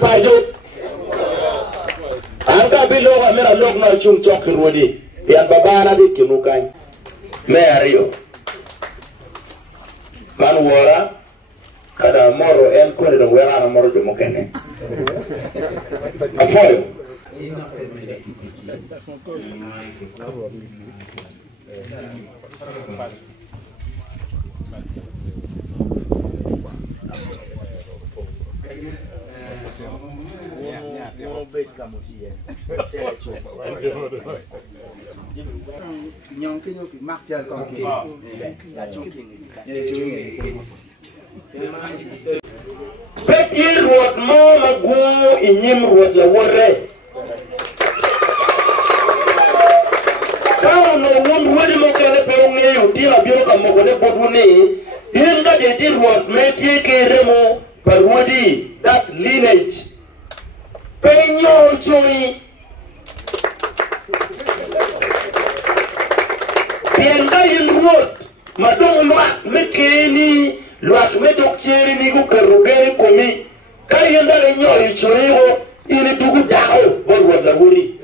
pajo anga bilo ga mera lok na chung chok rodi yan babana de kinukai me ario man wora kada moro en ko de wera na moro de mokene afoyo Petit ruột mo magu inyim ruột la wore kao no won wodi mo kene pe ngi utila biro ka mo ne bodu ni hinga de di ruột meti ke remo par wodi that lineage penyo choi pienda yin ruột madong mat mekeni luat medok cheri ni ku karugeni komi kayenda le nyoy chorigo ini dugu dao bod wala wuri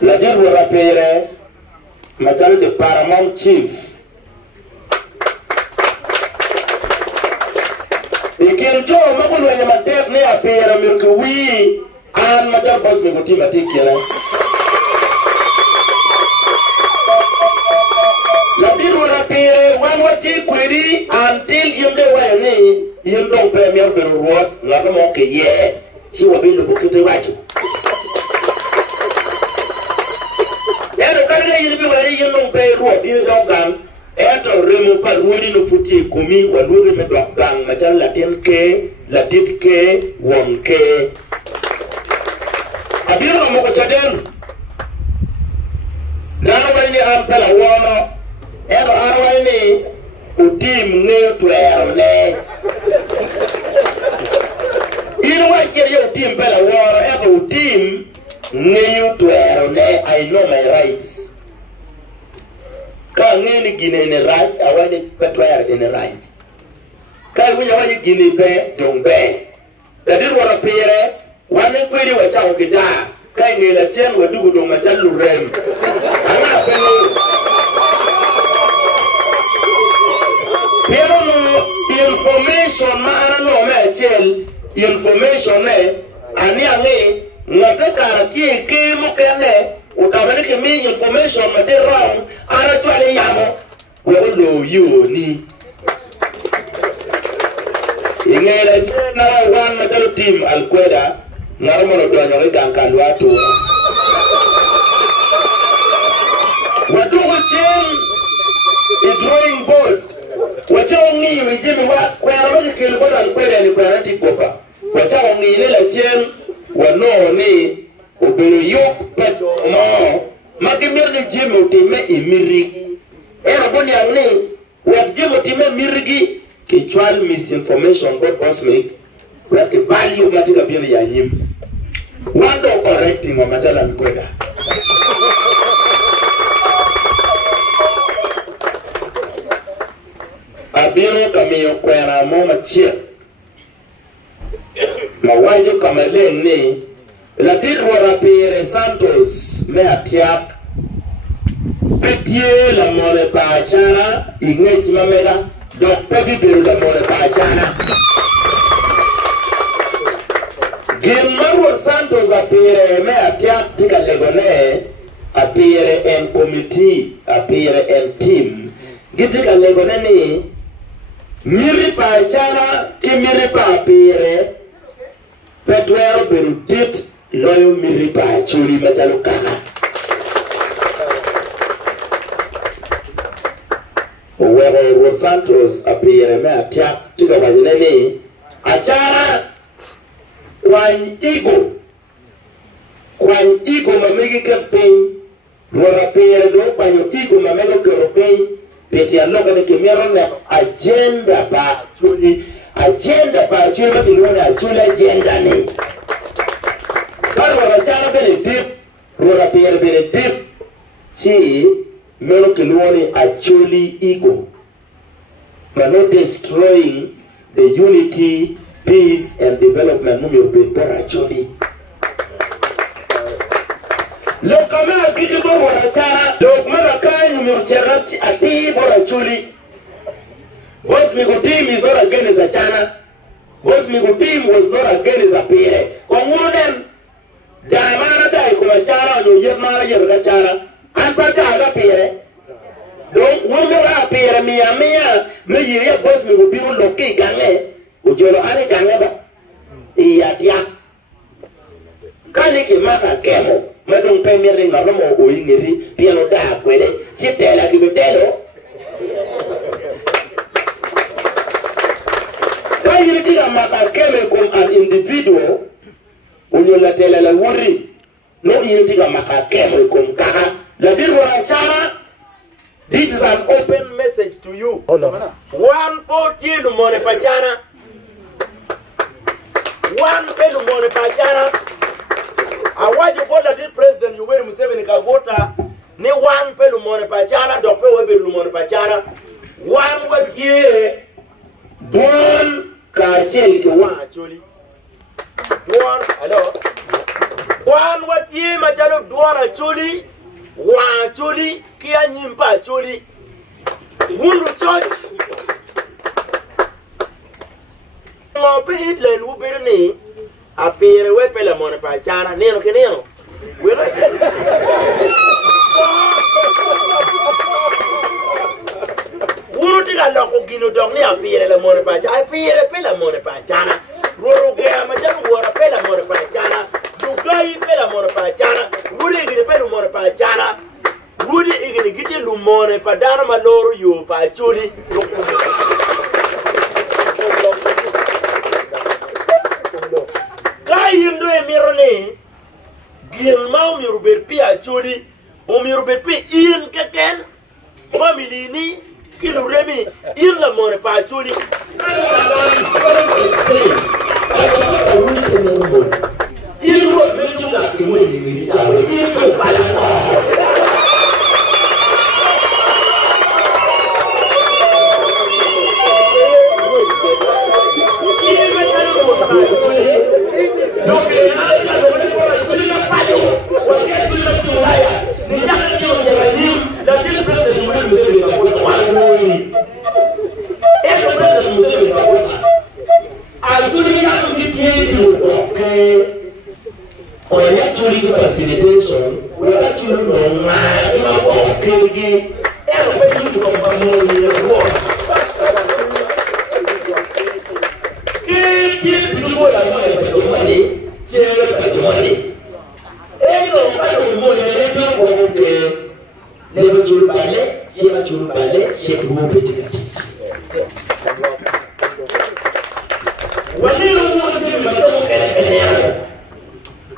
la dir wala pere majal de paramount chief ikin jo makul wanya matek ne apere mirku wi an majal boss me gotima tikela la dir wala pere wan wati query until yumde wani yumdong premier beru ruot la mo ke ye si wabi lu bukite waju ero karga yirbi wani yumdong pe ruot ini dong gang eto remo pa wuri no futi komi waluri me dong gang majal latin ke latit ke won ke abiro mo ko chaden nana bani am pala woro ero arwani utim ne tuero le ino wa kiri utim pala woro ero utim ne tuero le I know my rights ka ngeni gine ne right awani petwer in right ka wunya wani gine be dong be dadir wara pere wani kwiri wa chawo gida kai ne la chen wa dugu dong machalu rem ana pelo pero no information ma ana no me chel information ne ani ani ngata karati ke mo kene utabane ke mi information ma te wrong ana twale yamo we lo yoni ingela na wan ma dal team al kweda ngaro mo do nyore kankan watu wadu ko chen a drawing board wachao ngi wijimi wa kwera mo ke lo al kweda ni kwera ti kopa wachao ngi le la chen wano ni obere yok pet mo magimir ni jimo time imiri era boni agni wa jimo time mirigi kichwal misinformation god boss make like value matika bili ya nyim wando correcting wa machala mkweda abiro kamiyo kwera mo machia mawajo kamalen ni la dirwara pere Santos me atiap petie la mole pachana ingeti mamega dokta bibiru la mole pachana Gilmar Santos apire me atiap tika legone apire en committee apire en team gitika legone ni miri pachana ki miri pa apire petwero beru dit loyo miripa chuli machalo kaka Owewe Santos apire me atiap tika wajineni achara kwan igo mamegi campaign rora pere do kwanyo igo mamego campaign peti aloka ne kemero ne agenda pa chuli matilona chuli agenda ni Rora chara bene dip, rora pere bene dip. Si meno kiluoni acholi ego. but not destroying the unity, peace, and development of your people actually. Look, I'm not going to go for a child. Look, I'm kind of your cherub, a team or a chuli. What's me good team is not against the China. What's me good team was not against a peer. Come on, them. Diamana die come a chara, you yet mara your chara. I'm back a peer. Don't wonder a peer, mia, me ye boss me will be looking gange. Would you know any gangaba? Yatia. Kaniki maka kemo. Madam Premier in Maramo, Wingeri, Piano Dark with it. Chip tell like you tell. You think I'm an individual when you're not telling a worry. No, you think I'm a this is an open message to you. Oh, no. 114 money pachana. 1 pelu money pachana. I want you to the president you wear Museveni Kagota. Ne 1 pelu money pachana. Dope webe money pachana. 1 word here. Born. Kacheli ke wa actually. Duan, hello. Duan wati machalo duan actually. Wa actually kia nyimpa actually. Wulu church. Mo pe Hitler lu birni apere we pele mona pa chana neno ke neno. Welo. Wulu tiga loko gino dog ni apere le mona pa chana. Apere pele mona pa chana. Roro ke amajaru wora pele mona pa chana. Dugai pele mona pa chana. Wuli gine pele mona pa chana. Wuli igine gite lu mona pa dana maloro yo pa chuli. Yindo e mirone gil mau mi ruber pi a chuli o mi ruber pi in keken family ni kilo remi in la more pa chuli in wo me chuka ke mo ni chawe in ko pala facilitation, we are actually no man, okay, everybody to come on the work. If people are not money, share the money. Okay, never to ballet, share to ballet, shake more petty. When you want to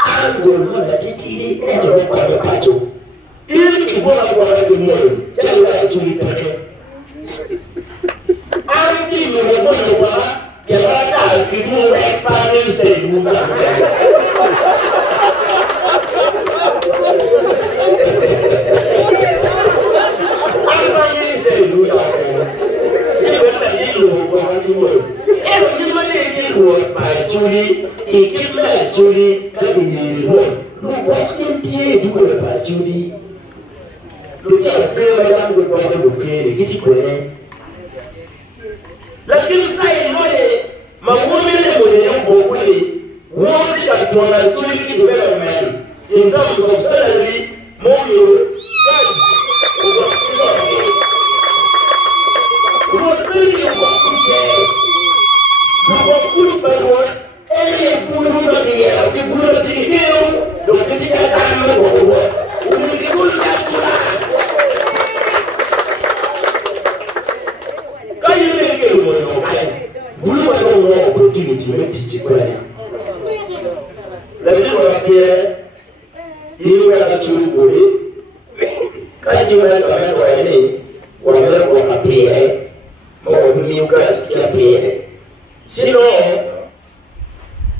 I'm going to let it eat and look at the patio. If you want to go out in the morning, tell you that you need to I'm giving you a money to buy. You're right now, you do like parents say you want I'm going to say you want by Julie, he came back Julie, coming home. Look what empty do about Julie. Look at Madame with Madame Bouquet, get it away. Let him say, my woman will away. One shot to an actually development in terms of salary, money, what really about Good by any good of the air, the good of the hill, don't get it at the world. Only the good natural. Can you make it one? We want no more opportunity to teach you. Let me go up here. You will actually worry. Can you make a man or any? Or a man or a peer? Or you guys can pay. Sino,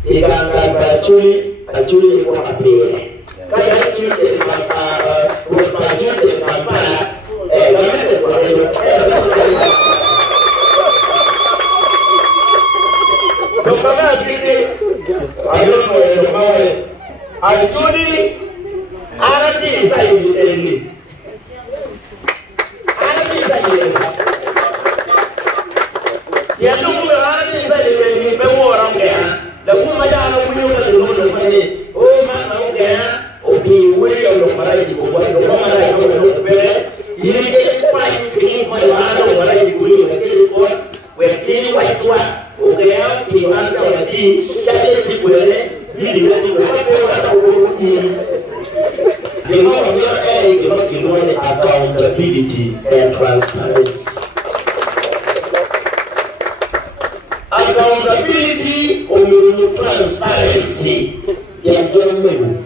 ikan actually ikan api. Kan actually jadi baju jadi apa? Kami tu Wanga kiti ayono endo mawe actually arati saidi eni arati saidi ya ndugu arati saidi eni bewo rangea da kuma ya na kunyuka ndoto kwani o mama ongea obi wuri ndo maraji ko kwa ndo mama na ko ndo pele yeye kwa kini kwa ndo maraji ko ndo ko wekini wa chwa ongea ki anta wati shale tikwele hili wati ko kwa ndo the more we are adding, you're not doing accountability and transparency. Accountability or transparency. Yeah, don't move.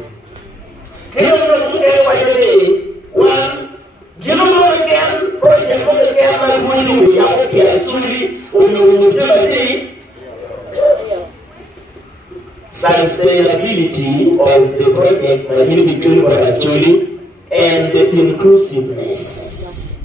You don't know what you need. One, you don't know what you can, project what you can, and when you actually, sustainability of the project actually and the inclusiveness.